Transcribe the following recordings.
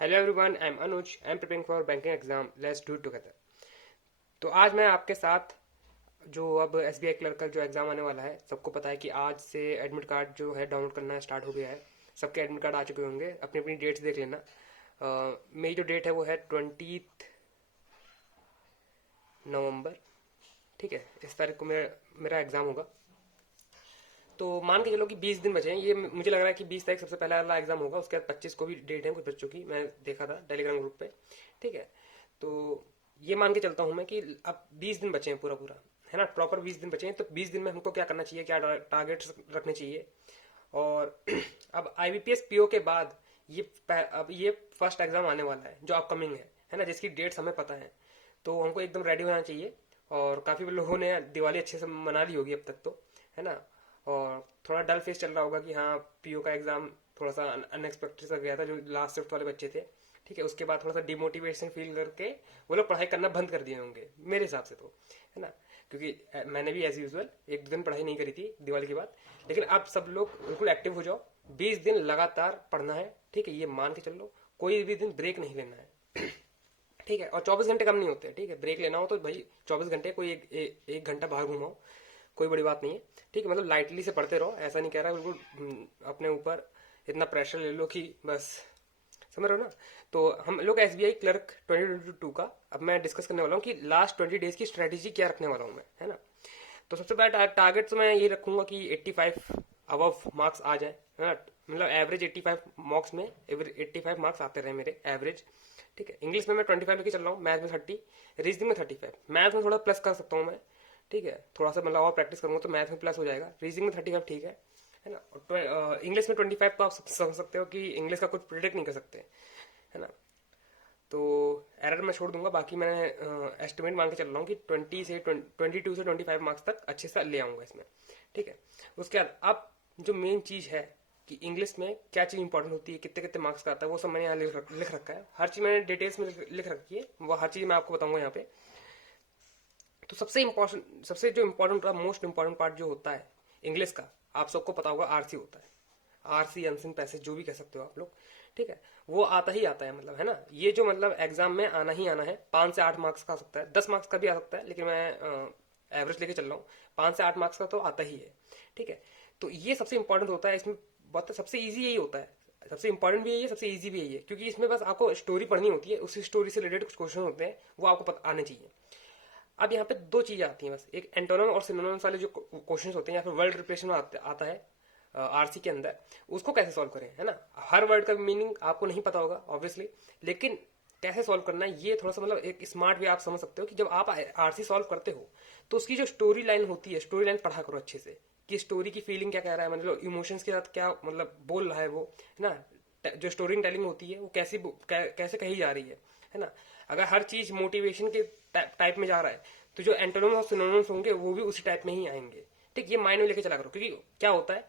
Hello everyone, I am Anuj. I am preparing for banking exam. Let's do it together. तो आज मैं आपके साथ जो अब एसबीआई क्लर्क का जो एग्जाम आने वाला है, सबको पता है कि आज से एडमिट कार्ड जो है डाउनलोड करना स्टार्ट हो गया है। सबके एडमिट कार्ड आ चुके होंगे। अपनी अपनी डेट्स देख लेना। मेरी जो डेट है वो है 20 नवंबर। ठीक है, इस तारीख को मेरा मेरा एग्जाम होगा। तो मान के चलो कि 20 दिन बचे हैं। ये मुझे लग रहा है कि 20 तारीख सबसे पहला वाला एग्जाम होगा। उसके बाद 25 को भी डेट है कुछ बच्चों की, मैं देखा था टेलीग्राम ग्रुप पे। ठीक है, तो ये मान के चलता हूँ मैं कि अब 20 दिन बचे हैं, पूरा पूरा है ना, प्रॉपर 20 दिन बचे हैं। तो 20 दिन में हमको क्या करना चाहिए, क्या टारगेट्स रखने चाहिए। और अब आईबीपीएस पीओ के बाद अब ये फर्स्ट एग्जाम आने वाला है जो अपकमिंग है ना, जिसकी डेट्स हमें पता है। तो हमको एकदम रेडी होना चाहिए। और काफी लोगों ने दिवाली अच्छे से मना ली होगी अब तक तो, है ना। और थोड़ा डल फेस चल रहा होगा कि हाँ, पीओ का एग्जाम थोड़ा सा अनएक्सपेक्टेड सा गया था जो लास्ट शिफ्ट वाले बच्चे थे। ठीक है, उसके बाद थोड़ा सा डिमोटिवेशन फील करके वो लोग पढ़ाई करना बंद कर दिए होंगे मेरे हिसाब से तो, है ना। क्योंकि मैंने भी एज यूजल 1-2 दिन पढ़ाई नहीं करी थी दिवाली के बाद। लेकिन अब सब लोग बिल्कुल एक्टिव हो जाओ। 20 दिन लगातार पढ़ना है। ठीक है, ये मान के चल लो, कोई भी दिन ब्रेक नहीं लेना है। ठीक है, और 24 घंटे कम नहीं होते। ठीक है, ब्रेक लेना हो तो भाई 24 घंटे, कोई एक घंटा बाहर घुमाओ, कोई बड़ी बात नहीं है। ठीक है, मतलब लाइटली से पढ़ते रहो, ऐसा नहीं कह रहा बिल्कुल अपने ऊपर इतना प्रेशर ले लो कि बस, समझ रहे हो ना। तो हम लोग एसबीआई क्लर्क 2022 का अब मैं डिस्कस करने वाला हूँ कि लास्ट 20 डेज की स्ट्रेटेजी क्या रखने वाला हूँ मैं, है ना। तो सबसे पहला टारगेट तो मैं ये रखूंगा कि 85 अबव मार्क्स आ जाए, है ना। मतलब एवरेज 85 मार्क्स में 85 मार्क्स आते रहे मेरे एवरेज। ठीक है, इंग्लिश में मैं 25 लेके चल रहा हूँ, मैथ में 30, रीजनिंग में 35। मैथ में थोड़ा प्लस कर सकता हूँ मैं। ठीक है, थोड़ा सा मतलब और प्रैक्टिस करूंगा तो मैथ में प्लस हो जाएगा। रीजनिंग में 35 ठीक है ना। और इंग्लिश में 25 को आप समझ सकते हो कि इंग्लिश का कुछ प्रिडिक्ट नहीं कर सकते, है ना। तो एरर मैं छोड़ दूंगा। बाकी मैं एस्टिमेट मान के चल रहा हूँ कि 22 से 25 मार्क्स तक अच्छे से ले आऊंगा इसमें। ठीक है, उसके बाद अब जो मेन चीज है कि इंग्लिश में क्या चीज इंपॉर्टेंट होती है, कितने कितने मार्क्स का आता है, वो सब मैंने यहाँ लिख रखा है। हर चीज मैंने डिटेल्स में लिख रखी है, वो हर चीज मैं आपको बताऊंगा यहाँ पे। तो सबसे जो इम्पोर्टेंट और मोस्ट इम्पोर्टेंट पार्ट जो होता है इंग्लिश का, आप सबको पता होगा, आरसी होता है। आरसी, अनसिन पैसेज, जो भी कह सकते हो आप लोग। ठीक है, वो आता ही आता है, मतलब, है ना। ये जो मतलब एग्जाम में आना ही आना है। 5 से 8 मार्क्स का आ सकता है, 10 मार्क्स का भी आ सकता है, लेकिन मैं एवरेज लेके चल रहा हूँ। 5 से 8 मार्क्स का तो आता ही है। ठीक है, तो ये सबसे इंपॉर्टेंट होता है इसमें। बहुत सबसे ईजी यही होता है, सबसे इंपॉर्टेंट भी यही है, सबसे ईजी भी यही है। क्योंकि इसमें बस आपको स्टोरी पढ़नी होती है, उसी स्टोरी से रिलेटेड कुछ क्वेश्चन होते हैं, वो आपको आने चाहिए। अब यहाँ पे दो चीजें आती हैं बस, एक एंटोनिम और सिनोनिम्स वाले जो क्वेश्चन होते हैं, या फिर वर्ड रिप्लेशन में आता है आरसी के अंदर। उसको कैसे सॉल्व करें, है ना। हर वर्ड का मीनिंग आपको नहीं पता होगा ऑब्वियसली, लेकिन कैसे सॉल्व करना है ये थोड़ा सा मतलब एक स्मार्ट वे आप समझ सकते हो कि जब आप आरसी सॉल्व करते हो तो उसकी जो स्टोरी लाइन होती है, स्टोरी लाइन पढ़ा करो अच्छे से कि स्टोरी की फीलिंग क्या कह रहा है, मतलब इमोशंस के साथ क्या मतलब बोल रहा है वो, है ना। जो स्टोरी टेलिंग होती है वो कैसे कही जा रही है ना। अगर हर चीज मोटिवेशन के टाइप में जा रहा है तो जो एंटोनिम्स और सिनोनिम्स होंगे वो भी उसी टाइप में ही आएंगे। ठीक, ये माइंड में लेके चला करो। क्योंकि क्या होता है,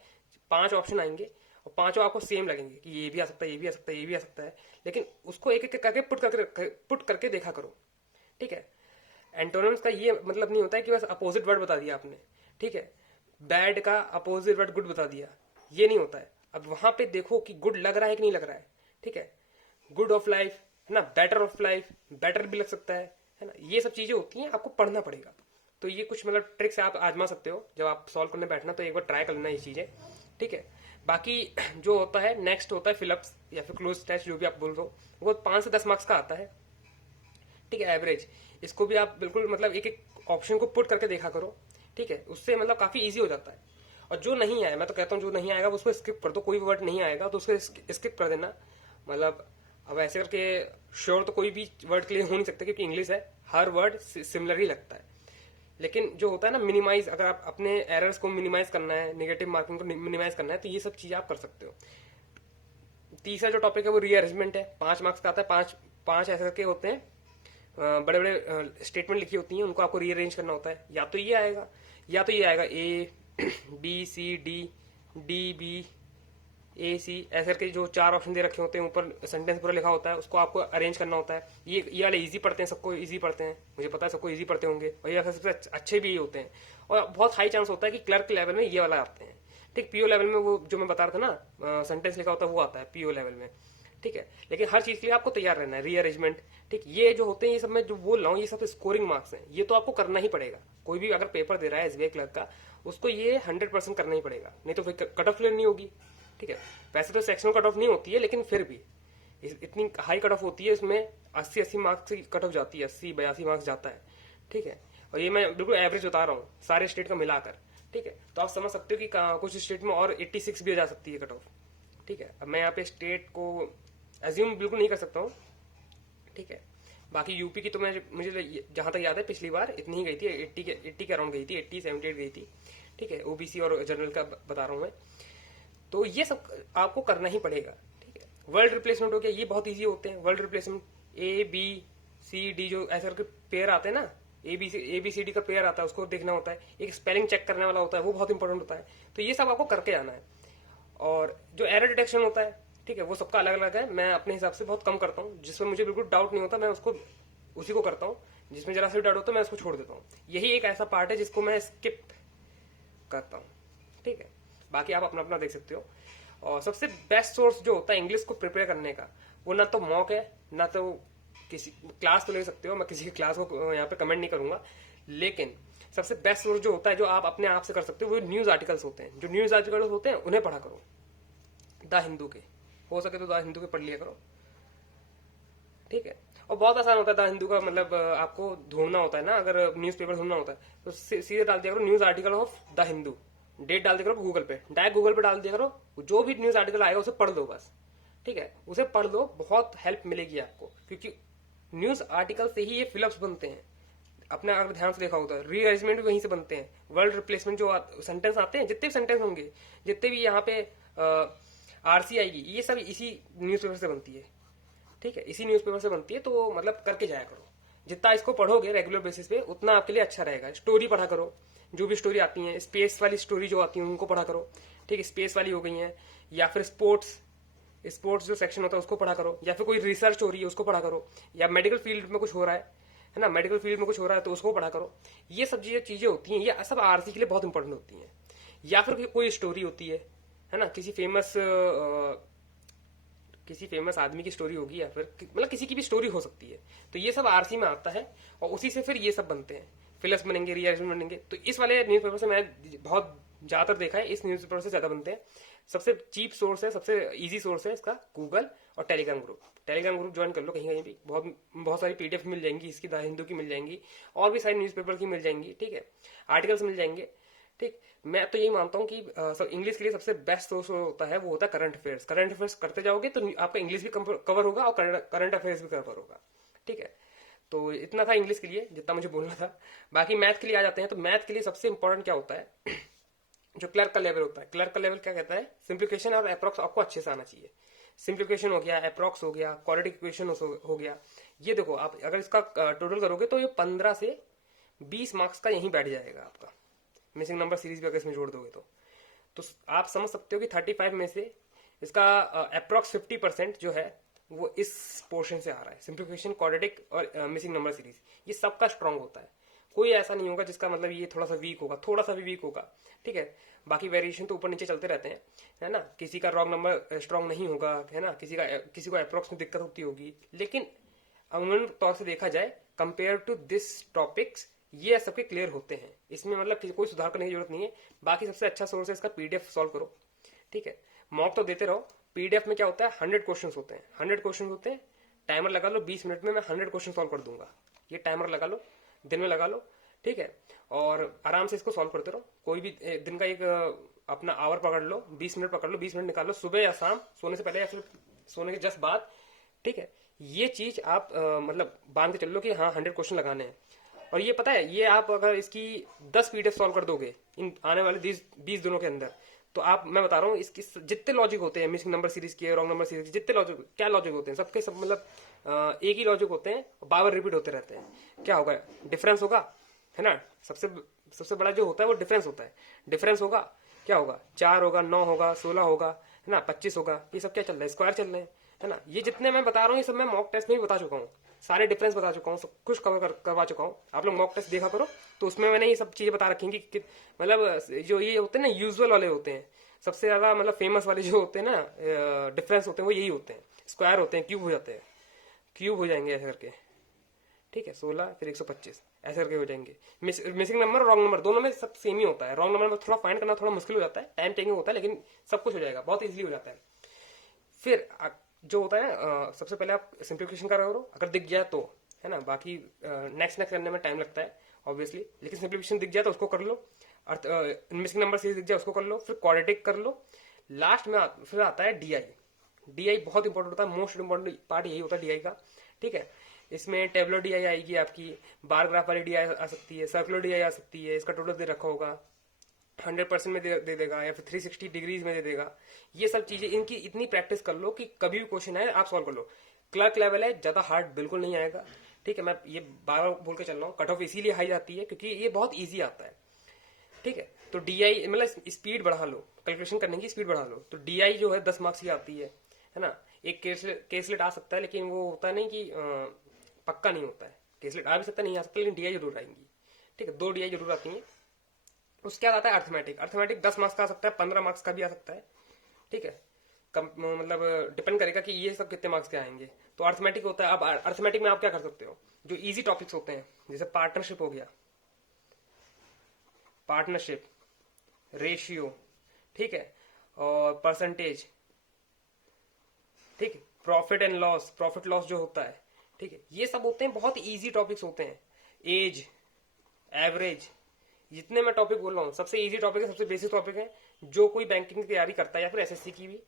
5 ऑप्शन आएंगे और पांचों आपको सेम लगेंगे कि ये भी आ सकता है, ये भी आ सकता है, ये भी आ सकता है। लेकिन उसको एक एक करके पुट करके देखा करो। ठीक है, एंटोनिम्स का ये मतलब नहीं होता है कि बस अपोजिट वर्ड बता दिया आपने। ठीक है, बैड का अपोजिट वर्ड गुड बता दिया, ये नहीं होता है। अब वहां पे देखो कि गुड लग रहा है कि नहीं लग रहा है। ठीक है, गुड ऑफ लाइफ, है ना, बेटर ऑफ लाइफ, बेटर भी लग सकता है ना। ये सब चीजें होती हैं, आपको पढ़ना पड़ेगा। तो ये कुछ मतलब ट्रिक्स आप आजमा सकते हो जब आप सॉल्व करने बैठना, तो एक बार ट्राई कर लेना ये चीजें। ठीक है, बाकी जो होता है नेक्स्ट होता है फिलअप्स या फिर क्लोज टेस्ट, जो भी आप बोल दो, वो 5 से 10 मार्क्स का आता है। ठीक है, एवरेज। इसको भी आप बिल्कुल मतलब एक एक ऑप्शन को पुट करके देखा करो। ठीक है, उससे मतलब काफी इजी हो जाता है। और जो नहीं आया, मैं तो कहता हूँ जो नहीं आएगा उसको स्किप कर दो। कोई वर्ड नहीं आएगा तो उसको स्किप कर देना। मतलब अब ऐसे करके श्योर तो कोई भी वर्ड क्लियर हो नहीं सकता, क्योंकि इंग्लिश है, हर वर्ड सिमिलर ही लगता है। लेकिन जो होता है ना मिनिमाइज, अगर आप अपने एरर्स को मिनिमाइज करना है, नेगेटिव मार्किंग को मिनिमाइज करना है, तो ये सब चीजें आप कर सकते हो। तीसरा जो टॉपिक है वो रीअरेंजमेंट है। 5 मार्क्स का आता है। पांच पांच ऐसे करके होते हैं, बड़े बड़े स्टेटमेंट लिखी होती हैं, उनको आपको रीअरेंज करना होता है। या तो ये आएगा, या तो ये आएगा, A B C D, D B A C, ऐसे करके जो 4 ऑप्शन दे रखे होते हैं, ऊपर सेंटेंस पूरा लिखा होता है, उसको आपको अरेंज करना होता है। ये वाले इजी पढ़ते हैं, सबको इजी पढ़ते हैं, मुझे पता है सबको इजी पढ़ते होंगे, और ये सबसे अच्छे भी ये होते हैं। और बहुत हाई चांस होता है कि क्लर्क लेवल में ये वाला आते हैं। ठीक, पीओ लेवल में वो जो मैं बता रहा था ना, सेंटेंस लिखा होता है वो आता है पीओ लेवल में। ठीक है। लेकिन हर चीज के लिए आपको तैयार रहना है, रीअरेंजमेंट, ठीक। ये जो होते हैं, ये सब मैं जो बोल रहा हूँ, ये सब स्कोरिंग मार्क्स हैं, ये तो आपको करना ही पड़ेगा। कोई भी अगर पेपर दे रहा है एसबीआई क्लर्क का, उसको ये 100% करना ही पड़ेगा, नहीं तो फिर कट ऑफ क्लियर नहीं होगी, ठीक है। वैसे तो सेक्शनल कट ऑफ नहीं होती है, लेकिन फिर भी इतनी हाई कट ऑफ होती है, इसमें 80 मार्क्स की कट ऑफ जाती है, 80-82 मार्क्स जाता है, ठीक है। और ये मैं बिल्कुल एवरेज बता रहा हूँ सारे स्टेट का मिलाकर, ठीक है। तो आप समझ सकते हो कि कुछ स्टेट में और 86 भी हो जा सकती है कट ऑफ, ठीक है। अब मैं यहाँ पे स्टेट को एज्यूम बिल्कुल नहीं कर सकता हूँ, ठीक है। बाकी यूपी की तो मुझे जहां तक याद है पिछली बार इतनी ही गई थी, 80 के अराउंड गई थी, 80-78 गई थी, ठीक है। ओबीसी और जनरल का बता रहा हूँ मैं। तो ये सब आपको करना ही पड़ेगा, ठीक है। वर्ल्ड रिप्लेसमेंट हो गया, ये बहुत ईजी होते हैं वर्ल्ड रिप्लेसमेंट। ABCD जो ऐसे करके पेयर आते हैं ना, ABCD का पेयर आता है, उसको देखना होता है। एक स्पेलिंग चेक करने वाला होता है, वो बहुत इंपॉर्टेंट होता है। तो ये सब आपको करके आना है। और जो एरर डिटेक्शन होता है, ठीक है, वो सबका अलग अलग है। मैं अपने हिसाब से बहुत कम करता हूँ, जिसमें मुझे बिल्कुल डाउट नहीं होता मैं उसको उसी को करता हूँ, जिसमें जरा सा डाउट होता है मैं उसको छोड़ देता हूँ। यही एक ऐसा पार्ट है जिसको मैं स्किप करता हूँ, ठीक है। बाकी आप अपना अपना देख सकते हो। और सबसे बेस्ट सोर्स जो होता है इंग्लिश को प्रिपेयर करने का, वो ना तो मॉक है, ना तो किसी क्लास तो ले सकते हो, मैं किसी की क्लास को यहाँ पे कमेंट नहीं करूंगा, लेकिन सबसे बेस्ट सोर्स जो होता है, जो आप अपने आप से कर सकते हो, वो न्यूज आर्टिकल्स होते हैं। जो न्यूज आर्टिकल्स होते हैं उन्हें पढ़ा करो, द हिंदू के, हो सके तो द हिंदू के पढ़ लिया करो, ठीक है। और बहुत आसान होता है द हिंदू का, मतलब आपको ढूंढना होता है ना, अगर न्यूज़पेपर ढूंढना होता है तो सीधे डाल दिया करो news article of the Hindu, date डाल दिया करो गूगल पे, डायरेक्ट गूगल पे डाल दिया करो, जो भी न्यूज आर्टिकल आएगा उसे पढ़ लो बस, ठीक है। उसे पढ़ लो, बहुत हेल्प मिलेगी आपको, क्योंकि न्यूज आर्टिकल से ही ये फिलअप्स बनते हैं। अपने अगर ध्यान से देखा होता है, रीअरेंजमेंट भी वहीं से बनते हैं। वर्ल्ड रिप्लेसमेंट जो सेंटेंस आते हैं, जितने भी सेंटेंस होंगे, जितने भी यहाँ पे आरसी आएगी, ये सब इसी न्यूज़पेपर से बनती है, ठीक है, इसी न्यूज़पेपर से बनती है। तो मतलब करके जाया करो, जितना इसको पढ़ोगे रेगुलर बेसिस पे उतना आपके लिए अच्छा रहेगा। स्टोरी पढ़ा करो, जो भी स्टोरी आती है, स्पेस वाली स्टोरी जो आती है उनको पढ़ा करो, ठीक है, स्पेस वाली हो गई है, या फिर स्पोर्ट्स जो सेक्शन होता है उसको पढ़ा करो, या फिर कोई रिसर्च हो रही है उसको पढ़ा करो, या मेडिकल फील्ड में कुछ हो रहा है ना, मेडिकल फील्ड में कुछ हो रहा है तो उसको पढ़ा करो। ये सब चीजें होती हैं, ये सब आरसी के लिए बहुत इंपॉर्टेंट होती हैं। या फिर कोई स्टोरी होती है ना, किसी फेमस आदमी की स्टोरी होगी, या फिर मतलब किसी की भी स्टोरी हो सकती है। तो ये सब आरसी में आता है, और उसी से फिर ये सब बनते हैं, फिलअप्स बनेंगे, रीअरेंजमेंट बनेंगे। तो इस वाले न्यूज़पेपर से मैं बहुत ज्यादातर देखा है, इस न्यूज़पेपर से ज्यादा बनते हैं। सबसे चीप सोर्स है, सबसे इजी सोर्स है इसका गूगल और Telegram group. Telegram group join कर लो, कहीं कहीं भी बहुत बहुत सारी पीडीएफ मिल जाएंगी, इसकी द हिंदू की मिल जाएंगी, और भी सारी न्यूज़पेपर की मिल जाएंगी, ठीक है, आर्टिकल्स मिल जाएंगे, ठीक। मैं तो यही मानता हूँ कि इंग्लिश के लिए सबसे बेस्ट सोर्स होता है, वो होता है करंट अफेयर्स। करंट अफेयर्स करते जाओगे तो आपका इंग्लिश भी कवर होगा और करंट अफेयर्स भी कवर होगा, ठीक है। तो इतना था इंग्लिश के लिए जितना मुझे बोलना था। बाकी मैथ के लिए आ जाते हैं। तो मैथ के लिए सबसे इंपॉर्टेंट क्या होता है, जो क्लर्क का लेवल होता है। क्लर्क का लेवल क्या कहता है, सिंप्लीफिकेशन और अप्रॉक्स आपको अच्छे से आना चाहिए। सिंप्लीफिकेशन हो गया, अप्रॉक्स हो गया, क्वाड्रेटिक इक्वेशन हो गया। ये देखो, आप अगर इसका टोटल करोगे तो ये 15 से 20 मार्क्स का यहीं बैठ जाएगा आपका, मिसिंग नंबर सीरीज भी अगर इसमें जोड़ दोगे तो आप समझ सकते हो कि 35 में से इसका अप्रॉक्स 50% जो है वो इस पोर्शन से आ रहा है। सिंप्लीफिकेशन, क्वाड्रेटिक और मिसिंग नंबर सीरीज, ये सबका स्ट्रांग होता है। कोई ऐसा नहीं होगा जिसका मतलब ये थोड़ा सा वीक होगा, थोड़ा सा भी वीक होगा, ठीक है। बाकी वेरिएशन तो ऊपर नीचे चलते रहते हैं, है ना। किसी का रॉन्ग नंबर स्ट्रांग नहीं होगा, है ना, किसी को अप्रॉक्स में दिक्कत होती होगी, लेकिन अमूमन तौर से देखा जाए कंपेयर टू दिस टॉपिक्स ये सबके क्लियर होते हैं। इसमें मतलब कोई सुधार करने की जरूरत नहीं है। बाकी सबसे अच्छा सोर्स है इसका पीडीएफ सॉल्व करो, ठीक है। मॉक तो देते रहो। पीडीएफ में क्या होता है, 100 क्वेश्चन होते हैं, 100 क्वेश्चन होते हैं। टाइमर लगा लो, 20 मिनट में मैं 100 क्वेश्चन सॉल्व कर दूंगा। ये टाइमर लगा लो, दिन में लगा लो, ठीक है, और आराम से इसको सॉल्व करते रहो। कोई भी दिन का एक अपना आवर पकड़ लो, 20 मिनट पकड़ लो, 20 मिनट निकाल लो, सुबह या शाम, सोने से पहले या फिर सोने के जस्ट बाद, ठीक है। ये चीज आप मतलब बांध के चल लो कि हाँ 100 क्वेश्चन लगाने हैं। और ये पता है, ये आप अगर इसकी 10 पीडीएफ सॉल्व कर दोगे इन आने वाले 20 दिनों के अंदर, तो आप, मैं बता रहा हूँ, इसकी जितने लॉजिक होते हैं मिसिंग नंबर सीरीज के, रॉन्ग नंबर सीरीज के, जितने लॉजिक, क्या लॉजिक होते हैं सबके सब, मतलब एक ही लॉजिक होते हैं, बार बार रिपीट होते रहते हैं। क्या होगा, डिफरेंस होगा, है ना। सबसे बड़ा जो होता है वो डिफरेंस होता है। डिफरेंस होगा, क्या होगा, 4 होगा, 9 होगा, 16 होगा, है ना, 25 होगा। ये सब क्या चल रहा है, स्क्वायर चल रहे हैं, है ना। ये जितने मैं बता रहा हूँ ये सब मैं मॉक टेस्ट में भी बता चुका हूँ, सारे डिफरेंस बता चुका हूँ, सब कुछ करवा चुका हूँ। आप लोग मॉक टेस्ट देखा करो, तो उसमें मैंने ये सब चीजें बता रखी हैं कि मतलब जो ये होते हैं ना यूजुअल वाले होते हैं, सबसे ज्यादा मतलब फेमस वाले जो होते हैं ना डिफरेंस होते हैं, वो यही होते हैं। स्क्वायर होते हैं, क्यूब हो जाते हैं, क्यूब हो जाएंगे ऐसे करके, ठीक है। 16 फिर 125 ऐसे करके हो जाएंगे। मिसिंग नंबर और रॉन्ग नंबर दोनों में सब सेम ही होता है। रॉन्ग नंबर में थोड़ा फाइंड करना थोड़ा मुश्किल हो जाता है, टाइम टेकिंग होता है, लेकिन सब कुछ हो जाएगा, बहुत इजीली हो जाता है। फिर जो होता है सबसे पहले आप सिंप्लीफिकेशन कर रहे हो, अगर दिख गया तो, है ना, बाकी नेक्स्ट करने में टाइम लगता है ऑब्वियसली, लेकिन सिंप्लीफिकेशन दिख जाए तो उसको कर लो, मिसिंग नंबर सीरीज दिख जाए उसको कर लो, फिर क्वाड्रेटिक कर लो। लास्ट में फिर आता है डीआई। डीआई बहुत इंपॉर्टेंट होता है, मोस्ट इंपॉर्टेंट पार्ट यही होता है डीआई का, ठीक है। इसमें टेबलर डीआई आएगी आपकी, बार ग्राफ वाली डीआई आ सकती है, सर्कुलर डीआई आ सकती है, इसका टोटल दे रखा होगा 100% में दे देगा, या फिर 360 डिग्रीज में दे देगा। ये सब चीजें इनकी इतनी प्रैक्टिस कर लो कि कभी भी क्वेश्चन आए आप सॉल्व कर लो। क्लर्क लेवल है, ज्यादा हार्ड बिल्कुल नहीं आएगा, ठीक है। मैं ये बार बार बोल के चल रहा हूँ, कट ऑफ इसीलिए हाई जाती है क्योंकि ये बहुत ईजी आता है, ठीक है। तो डीआई मतलब स्पीड बढ़ा लो, कैलकुलेशन करने की स्पीड बढ़ा लो। तो डीआई जो है 10 मार्क्स की आती है ना। एक केसलेट आ सकता है, लेकिन वो होता नहीं कि पक्का नहीं होता है। केसलेट आ भी सकता है, नहीं आ सकता, लेकिन डीआई जरूर आएंगी, ठीक है। 2 डीआई जरूर आती है। उसके बाद आता है अर्थमेटिक। अर्थमेटिक 10 मार्क्स का आ सकता है, 15 मार्क्स का भी आ सकता है, ठीक है। मतलब डिपेंड करेगा कि ये सब कितने मार्क्स के आएंगे। तो अर्थमेटिक होता है। अब अर्थमेटिक में आप क्या कर सकते हो, जो इजी टॉपिक्स होते हैं, जैसे पार्टनरशिप हो गया, पार्टनरशिप, रेशियो, ठीक है, और परसेंटेज, ठीक है, profit and loss, profit loss जो होता है, ठीक है, ये सब होते हैं, बहुत इजी टॉपिक्स होते हैं। एज, एवरेज, जितने मैं टॉपिक बोल रहा हूँ सबसे इजी टॉपिक है, सबसे बेसिक टॉपिक है। जो कोई बैंकिंग की तैयारी करता है या फिर एसएससी की भी,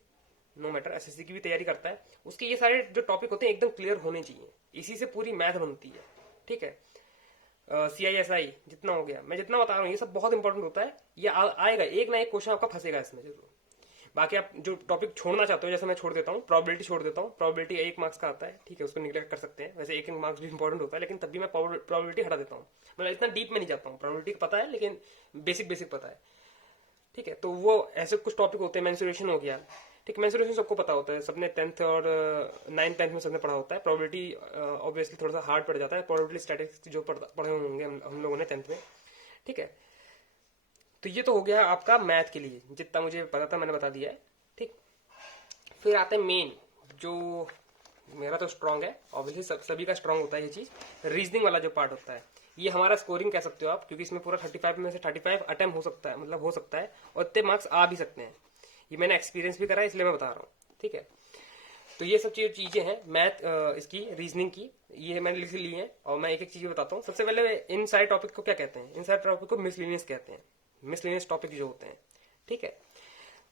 नो मैटर, एसएससी की भी तैयारी करता है, उसके ये सारे जो टॉपिक होते हैं एकदम क्लियर होने चाहिए। इसी से पूरी मैथ बनती है, ठीक है। CISI जितना हो गया, मैं जितना बता रहा हूँ ये सब बहुत इंपॉर्टेंट होता है। ये आएगा, एक ना एक क्वेश्चन आपका फंसेगा इसमें जरूर। बाकी आप जो टॉपिक छोड़ना चाहते हो, जैसे मैं छोड़ देता हूँ, प्रोबेबिलिटी छोड़ देता हूँ। प्रोबेबिलिटी 1 मार्क्स का आता है, ठीक है, उसको निगलेक्ट कर सकते हैं। वैसे 1 मार्क्स भी इंपॉर्टेंट होता है, लेकिन तब भी मैं प्रोबेबिलिटी हटा देता हूँ। मतलब इतना डीप में नहीं जाता हूँ, प्रोबेबिलिटी पता है लेकिन बेसिक पता है, ठीक है। तो वो ऐसे कुछ टॉपिक होते हैं। मेंसुरेशन हो गया, ठीक है, मेंसुरेशन सबको पता होता है, सबने 10th और 9th 10th में सबने पढ़ा होता है। प्रोबेबिलिटी ऑब्वियसली थोड़ा सा हार्ड पड़ जाता है, प्रोबेबिलिटी स्टैटिस्टिक्स जो पढ़े होंगे हम लोगों ने 10th में, ठीक है। तो ये तो हो गया आपका मैथ के लिए, जितना मुझे पता था मैंने बता दिया है, ठीक। फिर आते हैं मेन, जो मेरा तो स्ट्रांग है ऑब्वियसली, सभी का स्ट्रांग होता है ये चीज, रीजनिंग वाला जो पार्ट होता है। ये हमारा स्कोरिंग कह सकते हो आप, क्योंकि इसमें पूरा 35 में से 35 अटेम्प्ट हो सकता है, मतलब हो सकता है, और इतने मार्क्स आ भी सकते हैं। ये मैंने एक्सपीरियंस भी करा है, इसलिए मैं बता रहा हूँ, ठीक है। तो ये सब चीजें हैं मैथ इसकी, रीजनिंग की, ये मैंने लिख ली है, और मैं एक एक चीज बताता हूँ। सबसे पहले इन सारे टॉपिक को क्या कहते हैं, इन सारे टॉपिक को मिसलिनियस कहते हैं, मिसलिनियस टॉपिक जो होते हैं, ठीक है।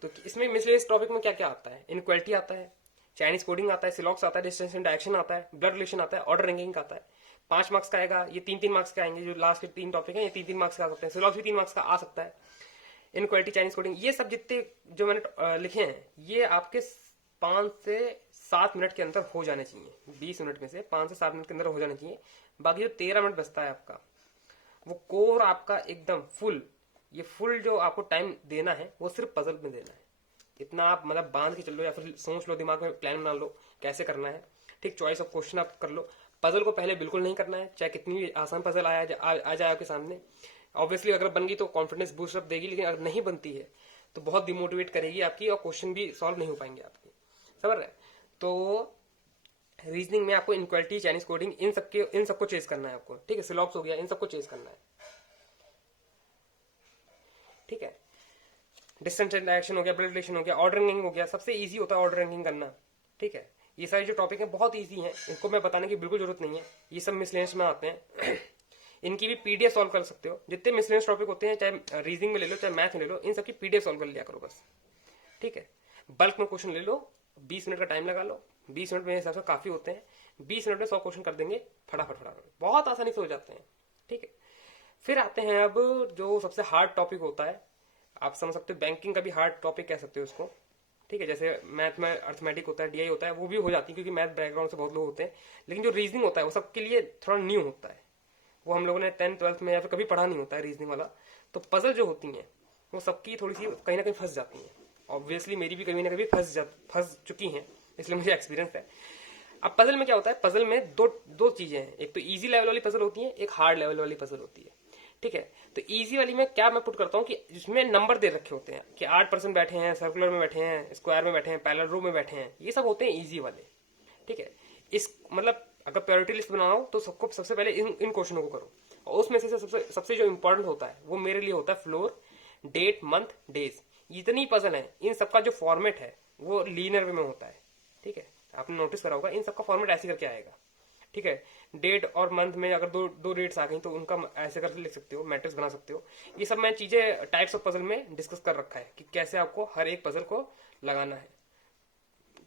तो इसमें मिसलिनियस टॉपिक में क्या क्या आता है, इनक्वालिटी आता है, चाइनीज कोडिंग आता है, सिलॉक्स आता है, डिस्टेंस एंड डायरेक्शन आता है, ब्लड रिलेशन आता है, ऑर्डर रैंकिंग आता है। 5 मार्क्स का आएगा, ये 3-3 मार्क्स का आएंगे। जो लास्ट के 3 टॉपिक हैं ये 3-3 मार्क्स का आ सकते हैं। सिलॉक्स भी 3 मार्क्स का आ सकता है। इनक्वालिटी, चाइनीज कोडिंग, ये सब जितने जो मैंने लिखे हैं, ये आपके 5 से 7 मिनट के अंदर हो जाने चाहिए। 20 मिनट में से 5 से 7 मिनट के अंदर हो जाने चाहिए। बाकी जो 13 मिनट बचता है आपका, वो कोर आपका एकदम फुल, ये फुल जो आपको टाइम देना है वो सिर्फ पजल में देना है। इतना आप मतलब बांध के चल लो, या फिर सोच लो, दिमाग में प्लान बना लो कैसे करना है, ठीक। चॉइस ऑफ क्वेश्चन आप कर लो। पजल को पहले बिल्कुल नहीं करना है, चाहे कितनी भी आसान पजल आ जाए आपके सामने। ऑब्वियसली अगर बन गई तो कॉन्फिडेंस बूस्ट अप देगी, लेकिन अगर नहीं बनती है तो बहुत डिमोटिवेट करेगी आपकी, और क्वेश्चन भी सॉल्व नहीं हो पाएंगे आपके, समझ रहे। तो रीजनिंग में आपको इनक्वालिटी, चाइनीज कोडिंग, इन सबको चेस करना है आपको, ठीक है। सिलॉक्स हो गया, इन सबको चेस करना है, ठीक है। डिस्टेंस एंड डायरेक्शन हो गया, ब्लड रिलेशन हो गया, ऑर्डर रैंकिंग हो गया। सबसे इजी होता है ऑर्डर रैंकिंग करना, ठीक है। ये सारे जो टॉपिक हैं बहुत इजी हैं, इनको मैं बताने की बिल्कुल जरूरत नहीं है, ये सब मिसलेनियस में आते हैं। इनकी भी पीडीएफ सॉल्व कर सकते हो। जितने मिसलेनियस टॉपिक होते हैं, चाहे रीजनिंग में ले लो चाहे मैथ में ले लो, इन सबकी पीडीएफ सॉल्व कर लिया करो बस, ठीक है। बल्क में क्वेश्चन ले लो, 20 मिनट का टाइम लगा लो, 20 मिनट मेरे हिसाब से काफी होते हैं। 20 मिनट में 100 क्वेश्चन कर देंगे फटाफट, बहुत आसानी से हो जाते हैं, ठीक है। फिर आते हैं अब जो सबसे हार्ड टॉपिक होता है, आप समझ सकते हो, बैंकिंग का भी हार्ड टॉपिक कह सकते हो उसको, ठीक है। जैसे मैथ में अर्थमेटिक होता है, डीआई होता है, वो भी हो जाती है क्योंकि मैथ बैकग्राउंड से बहुत लोग होते हैं। लेकिन जो रीजनिंग होता है वो सबके लिए थोड़ा न्यू होता है, वो हम लोगों ने 10th 12th में या फिर कभी पढ़ा नहीं होता है रीजनिंग वाला। तो पजल जो होती हैं वो सबकी थोड़ी सी कहीं ना कहीं फंस जाती हैं। ऑब्वियसली मेरी भी कभी ना कभी फंस चुकी हैं, इसलिए मुझे एक्सपीरियंस है। अब पजल में क्या होता है, पजल में दो चीजें हैं, एक तो इजी लेवल वाली पजल होती है, एक हार्ड लेवल वाली पजल होती है, ठीक है। तो इजी वाली में क्या मैं पुट करता हूँ कि जिसमें नंबर दे रखे होते हैं कि 8% बैठे हैं, सर्कुलर में बैठे हैं, स्क्वायर में बैठे हैं, पैरेलल रो में बैठे हैं, ये सब होते हैं इजी वाले, ठीक है। इस मतलब अगर प्रायोरिटी लिस्ट बनाना हो तो सबको सबसे पहले इन क्वेश्चनों को करो, और उसमें से सबसे सबसे जो इंपॉर्टेंट होता है वो मेरे लिए होता है फ्लोर, डेट, मंथ, डेज। इतनी पजल है, इन सबका जो फॉर्मेट है वो लीनियर वे में होता है। ठीक है, आपने नोटिस करा होगा इन सबका फॉर्मेट ऐसे करके आएगा। ठीक है, डेट और मंथ में अगर दो दो डेट्स आ गई तो उनका ऐसे करके लिख सकते हो, मैट्रिक्स बना सकते हो। ये सब मैं चीजें टाइप्स ऑफ पजल में डिस्कस कर रखा है कि कैसे आपको हर एक पजल को लगाना है।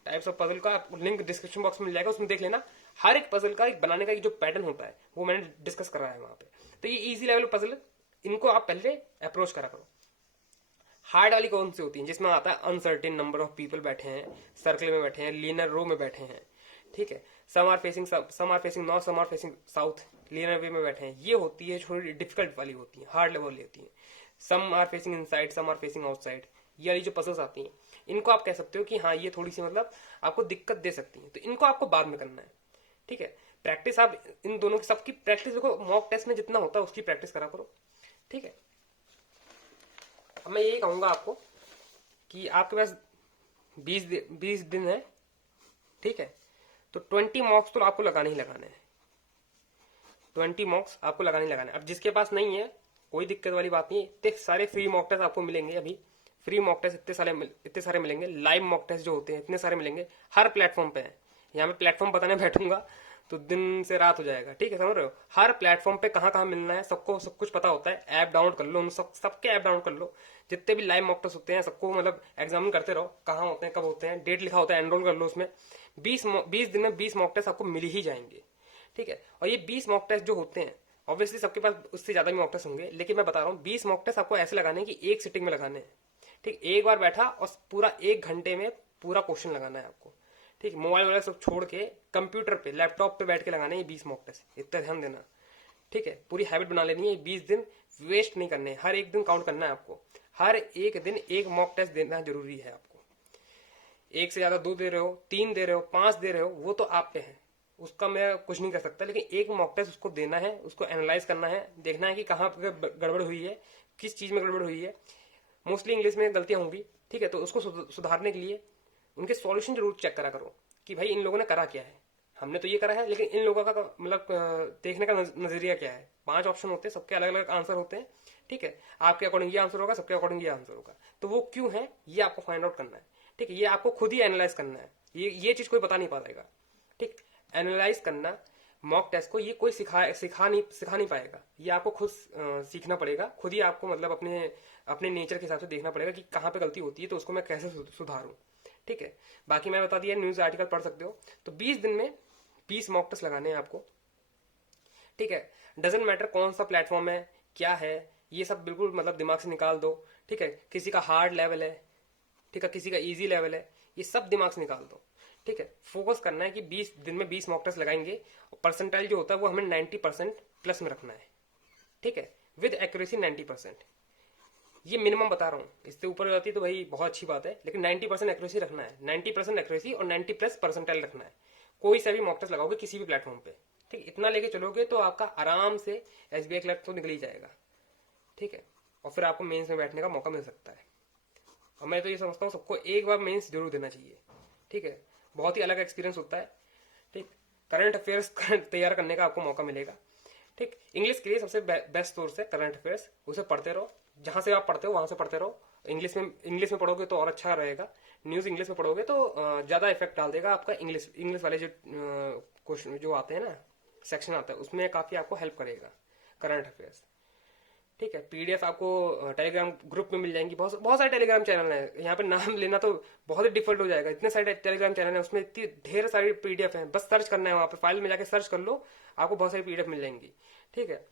टाइप्स ऑफ पजल का लिंक डिस्क्रिप्शन बॉक्स में मिल जाएगा, उसमें देख लेना। हर एक पजल का एक बनाने का एक जो पैटर्न होता है वो मैंने डिस्कस करा है वहां पे। तो ये इजी लेवल पजल, इनको आप पहले अप्रोच करा करो। हार्ड वाली कौन सी होती है, जिसमें आता है अनसर्टेन नंबर ऑफ पीपल बैठे हैं, सर्कल में बैठे हैं, लीनियर रो में बैठे हैं। ठीक है, some are facing north, some are facing south, linear way में बैठे हैं। ये होती है थोड़ी डिफिकल्ट वाली होती है, हार्ड लेवल वाली होती है। Some are facing inside, some are facing outside, ये वाली जो पजल्स आती हैं इनको आप कह सकते हो कि हाँ ये थोड़ी सी मतलब आपको दिक्कत दे सकती है, तो इनको आपको बाद में करना है। ठीक है, प्रैक्टिस आप इन दोनों की सबकी प्रैक्टिस देखो, मॉक टेस्ट में जितना होता है उसकी प्रैक्टिस करा करो। ठीक है, अब मैं यही कहूंगा आपको कि आपके पास 20 दिन है। ठीक है, तो 20 मॉक्स तो आपको लगाने ही लगाने हैं। 20 मॉक्स आपको लगाने ही लगाने हैं। अब जिसके पास नहीं है कोई दिक्कत वाली बात नहीं है, इतने सारे फ्री मॉक टेस्ट आपको मिलेंगे। अभी फ्री मॉक टेस्ट इतने सारे मिलेंगे, लाइव मॉक टेस्ट जो होते हैं इतने सारे मिलेंगे, हर प्लेटफॉर्म पे है। यहाँ पे प्लेटफॉर्म बताने बैठूंगा तो दिन से रात हो जाएगा। ठीक है, समझ रहे हो, हर प्लेटफॉर्म पे कहाँ कहाँ मिलना है सबको सब कुछ पता होता है। ऐप डाउनलोड कर लो, उन सबके ऐप डाउनलोड कर लो, जितने भी लाइव मॉक टेस्ट होते हैं सबको मतलब एग्जामिन करते रहो, कहाँ होते हैं, कब होते हैं, डेट लिखा होता है, एनरोल कर लो उसमें। 20 दिन में 20 मॉक टेस्ट आपको मिल ही जाएंगे। ठीक है, और ये 20 मॉक टेस्ट जो होते हैं ऑब्वियसली सबके पास उससे ज्यादा भी मॉक टेस्ट होंगे, लेकिन मैं बता रहा हूँ 20 मॉक टेस्ट आपको ऐसे लगाने हैं कि एक सिटिंग में लगाने हैं। ठीक, एक बार बैठा और पूरा 1 घंटे में पूरा क्वेश्चन लगाना है आपको। ठीक, मोबाइल वगैरह सब छोड़ के कंप्यूटर पे, लैपटॉप पे बैठ के लगाने हैं 20 मॉक टेस्ट, इतना ध्यान देना। ठीक है, पूरी हैबिट बना लेनी है, 20 दिन वेस्ट नहीं करने, हर एक दिन काउंट करना है आपको। हर एक दिन एक मॉक टेस्ट देना जरूरी है आपको। एक से ज्यादा 2 दे रहे हो, 3 दे रहे हो, 5 दे रहे हो, वो तो आप पे है, उसका मैं कुछ नहीं कर सकता। लेकिन एक मॉक टेस्ट उसको देना है, उसको एनालाइज करना है, देखना है कि कहाँ पे गड़बड़ हुई है, किस चीज में गड़बड़ हुई है। मोस्टली इंग्लिश में गलतियां होंगी। ठीक है, तो उसको सुधारने के लिए उनके सॉल्यूशन जरूर चेक करा करो कि भाई इन लोगों ने करा क्या है। हमने तो ये करा है, लेकिन इन लोगों का मतलब देखने का नजरिया क्या है। 5 ऑप्शन होते हैं, सबके अलग अलग आंसर होते हैं। ठीक है, आपके अकॉर्डिंग ये आंसर होगा, सबके अकॉर्डिंग ये आंसर होगा, तो वो क्यों है ये आपको फाइंड आउट करना है। ठीक है, ये आपको खुद ही एनालाइज करना है, ये चीज कोई बता नहीं पाएगा। ठीक, एनालाइज करना मॉक टेस्ट को ये कोई सिखा नहीं पाएगा, ये आपको खुद सीखना पड़ेगा, खुद ही आपको मतलब अपने नेचर के हिसाब से देखना पड़ेगा कि कहाँ पे गलती होती है, तो उसको मैं कैसे सुधारूं। ठीक है, बाकी मैं बता दिया, न्यूज आर्टिकल पढ़ सकते हो। तो 20 दिन में 20 मॉक टेस्ट लगाने हैं आपको। ठीक है, डजेंट मैटर कौन सा प्लेटफॉर्म है क्या है, ये सब बिल्कुल मतलब दिमाग से निकाल दो। ठीक है, किसी का हार्ड लेवल है, ठीक है, किसी का इजी लेवल है, ये सब दिमाग से निकाल दो। ठीक है, फोकस करना है कि 20 दिन में 20 मॉक टेस्ट लगाएंगे, और परसेंटाइल जो होता है वो हमें 90% प्लस में रखना है। ठीक है, विद एक्यूरेसी 90%, ये मिनिमम बता रहा हूँ। इससे ऊपर हो जाती है तो भाई बहुत अच्छी बात है, लेकिन 90% एक्यूरेसी रखना है। 90% एक्यूरेसी और 90+ परसेंटाइल रखना है, कोई सा भी मॉक टेस्ट लगाओगे किसी भी प्लेटफॉर्म पे। ठीक, इतना लेके चलोगे तो आपका आराम से SBI क्लर्क तो निकल ही जाएगा। ठीक है, और फिर आपको मेंस में बैठने का मौका मिल सकता है। और मैं तो ये समझता हूँ सबको एक बार मेंस जरूर देना चाहिए। ठीक है, बहुत ही अलग एक्सपीरियंस होता है। ठीक, करंट अफेयर्स तैयार करने का आपको मौका मिलेगा। ठीक, इंग्लिश के लिए सबसे बेस्ट सोर्स है करंट अफेयर्स, उसे पढ़ते रहो, जहां से आप पढ़ते हो वहां से पढ़ते रहो। इंग्लिश में पढ़ोगे तो और अच्छा रहेगा। न्यूज इंग्लिश में पढ़ोगे तो ज्यादा इफेक्ट डाल देगा आपका। इंग्लिश वाले जो क्वेश्चन जो आते हैं ना, सेक्शन आता है, उसमें काफी आपको हेल्प करेगा करंट अफेयर्स। ठीक है, PDF आपको टेलीग्राम ग्रुप में मिल जाएंगी, बहुत सारे टेलीग्राम चैनल हैं। यहाँ पे नाम लेना तो बहुत ही डिफिकल्ट हो जाएगा, इतने सारे टेलीग्राम चैनल हैं, उसमें इतनी ढेर सारी PDF हैं, बस सर्च करना है, वहाँ पे फाइल में जाके सर्च कर लो, आपको बहुत सारी PDF मिल जाएंगी। ठीक है,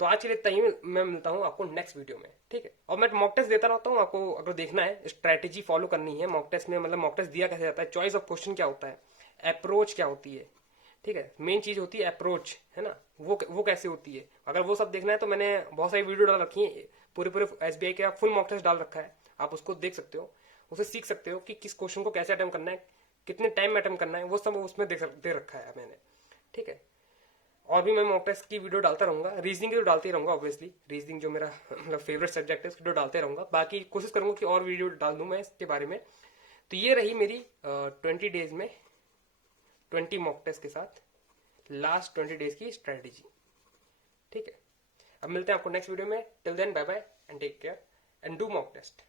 तो आज के लिए इतना ही, मैं मिलता हूँ आपको नेक्स्ट वीडियो में। ठीक है, और मैं मॉक टेस्ट देता रहता हूँ आपको, अगर देखना है स्ट्रैटेजी फॉलो करनी है मॉक टेस्ट में, मतलब मॉक टेस्ट दिया कैसे जाता है, चॉइस ऑफ क्वेश्चन क्या होता है, अप्रोच क्या होती है। ठीक है, मेन चीज होती है अप्रोच, है ना, वो कैसे होती है। अगर वो सब देखना है तो मैंने बहुत सारी वीडियो डाल रखी है, पूरे SBI के फुल मॉक टेस्ट डाल रखा है, आप उसको देख सकते हो, उसे सीख सकते हो कि किस क्वेश्चन को कैसे अटेम्प्ट करना है, कितने टाइम में अटेम्प्ट करना है, वो सब उसमें दे रखा है मैंने। ठीक है, और भी मैं मॉक टेस्ट की वीडियो डालता रहूंगा, रीजनिंग की तो डालते ही रहूंगा ऑब्वियसली, रीजनिंग जो मेरा मतलब फेवरेट सब्जेक्ट है उसकी वीडियो डालते रहूंगा। बाकी कोशिश करूंगा कि और वीडियो डाल दूं मैं इसके बारे में। तो ये रही मेरी 20 डेज में 20 मॉक टेस्ट के साथ लास्ट 20 डेज की स्ट्रेटेजी। ठीक है, अब मिलते हैं आपको नेक्स्ट वीडियो में। Till then bye bye and take care and do mock test.